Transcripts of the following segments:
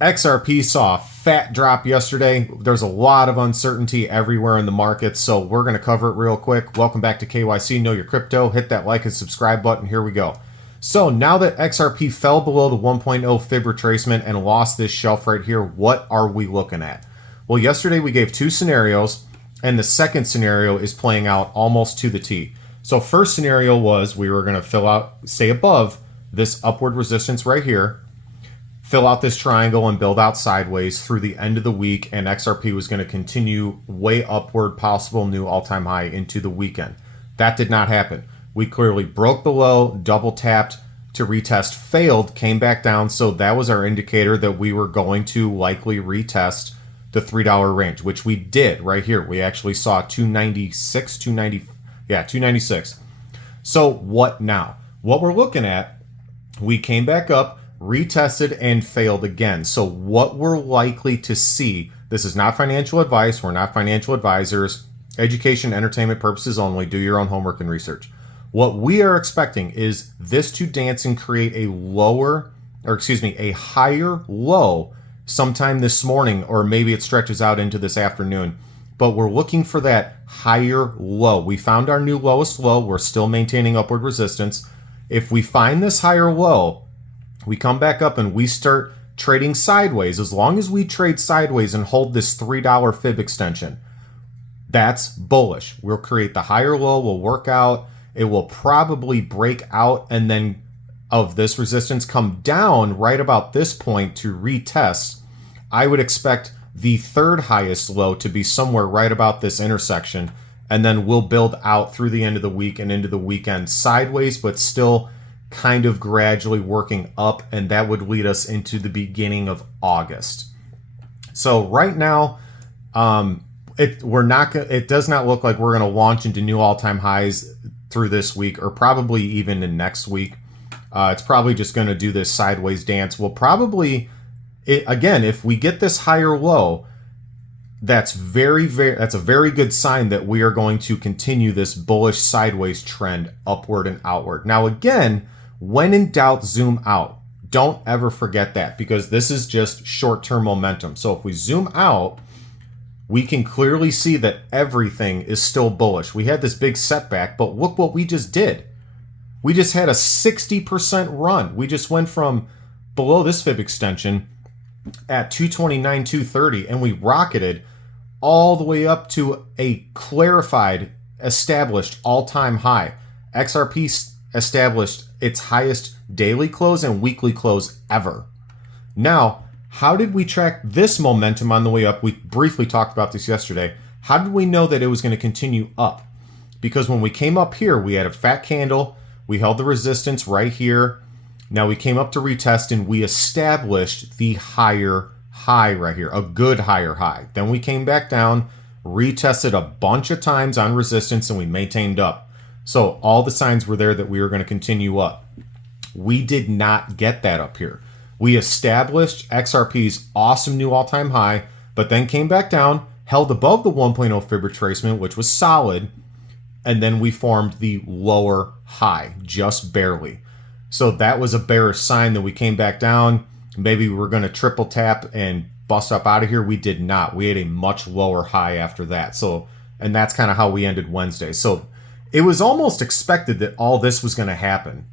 XRP saw a fat drop yesterday. There's a lot of uncertainty everywhere in the market, so we're going to cover it real quick. Welcome back to KYC Know Your Crypto. Hit that like and subscribe button. Here we go. So now that XRP fell below the 1.0 fib retracement and lost this shelf right here, what are we looking at? Well, yesterday we gave two scenarios, and the second scenario is playing out almost to the T. So first scenario was we were going to stay above this upward resistance right here, fill out this triangle and build out sideways through the end of the week, and XRP was going to continue way upward, possible new all-time high into the weekend. That did not happen. We clearly broke below, double tapped to retest, failed, came back down, so that was our indicator that we were going to likely retest the $3 range, which we did right here. We actually saw 296. So what now? What we're looking at, we came back up, retested, and failed again. So what we're likely to see, this is not financial advice, we're not financial advisors, education, entertainment purposes only, do your own homework and research. What we are expecting is this to dance and create a higher low sometime this morning, or maybe it stretches out into this afternoon. But we're looking for that higher low. We found our new lowest low. We're still maintaining upward resistance. If we find this higher low, we come back up and we start trading sideways. As long as we trade sideways and hold this $3 fib extension, that's bullish. We'll create the higher low, we'll work out, it will probably break out and then of this resistance come down right about this point to retest. I would expect the third highest low to be somewhere right about this intersection, and then we'll build out through the end of the week and into the weekend sideways, but still kind of gradually working up, and that would lead us into the beginning of August. So right now, it does not look like we're going to launch into new all-time highs through this week, or probably even in next week. It's probably just going to do this sideways dance. We'll probably, again, if we get this higher low, that's a very good sign that we are going to continue this bullish sideways trend upward and outward. Now, again, when in doubt, zoom out. Don't ever forget that, because this is just short-term momentum. So if we zoom out, we can clearly see that everything is still bullish. We had this big setback, but look what we just did. We just had a 60% run. We just went from below this fib extension at 229, 230, and we rocketed all the way up to a clarified, established all-time high. XRP established its highest daily close and weekly close ever. Now, how did we track this momentum on the way up? We briefly talked about this yesterday. How did we know that it was going to continue up? Because when we came up here, we had a fat candle. We held the resistance right here. Now we came up to retest and we established the higher high right here, a good higher high. Then we came back down, retested a bunch of times on resistance, and we maintained up. So all the signs were there that we were going to continue up. We did not get that up here. We established XRP's awesome new all-time high, but then came back down, held above the 1.0 fib retracement, which was solid, and then we formed the lower high, just barely. So that was a bearish sign that we came back down. Maybe we were going to triple tap and bust up out of here. We did not. We had a much lower high after that. So, and that's kind of how we ended Wednesday. So it was almost expected that all this was going to happen.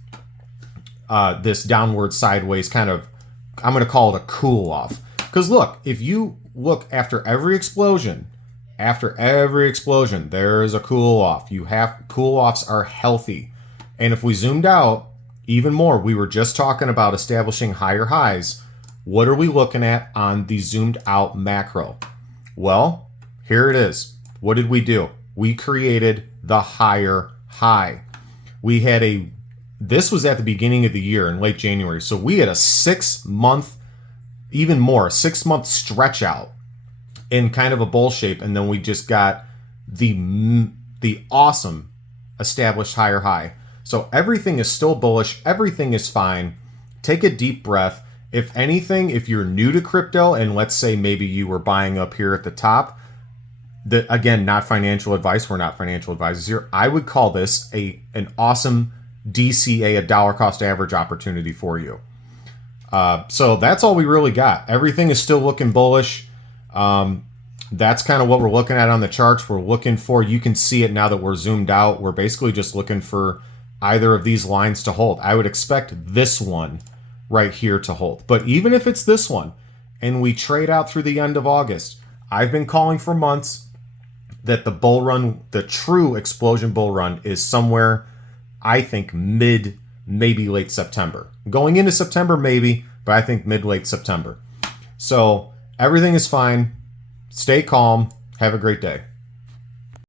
This downward sideways kind of, I'm going to call it a cool off. Because look, if you look after every explosion, there is a cool off. Cool offs are healthy. And if we zoomed out even more, we were just talking about establishing higher highs. What are we looking at on the zoomed out macro? Well, here it is. What did we do? We created the higher high. This was at the beginning of the year in late January. So we had a 6-month, even more, 6-month stretch out in kind of a bull shape. And then we just got the awesome established higher high. So everything is still bullish. Everything is fine. Take a deep breath. If anything, if you're new to crypto and let's say maybe you were buying up here at the top, again, not financial advice. We're not financial advisors here. I would call this an awesome DCA, a dollar cost average opportunity for you. So that's all we really got. Everything is still looking bullish. That's kind of what we're looking at on the charts. We're looking for, you can see it now that we're zoomed out. We're basically just looking for either of these lines to hold. I would expect this one right here to hold. But even if it's this one and we trade out through the end of August, I've been calling for months that the bull run, the true explosion bull run, is somewhere, I think, mid, maybe late September. Going into September, maybe, but I think mid-late September. So everything is fine. Stay calm. Have a great day.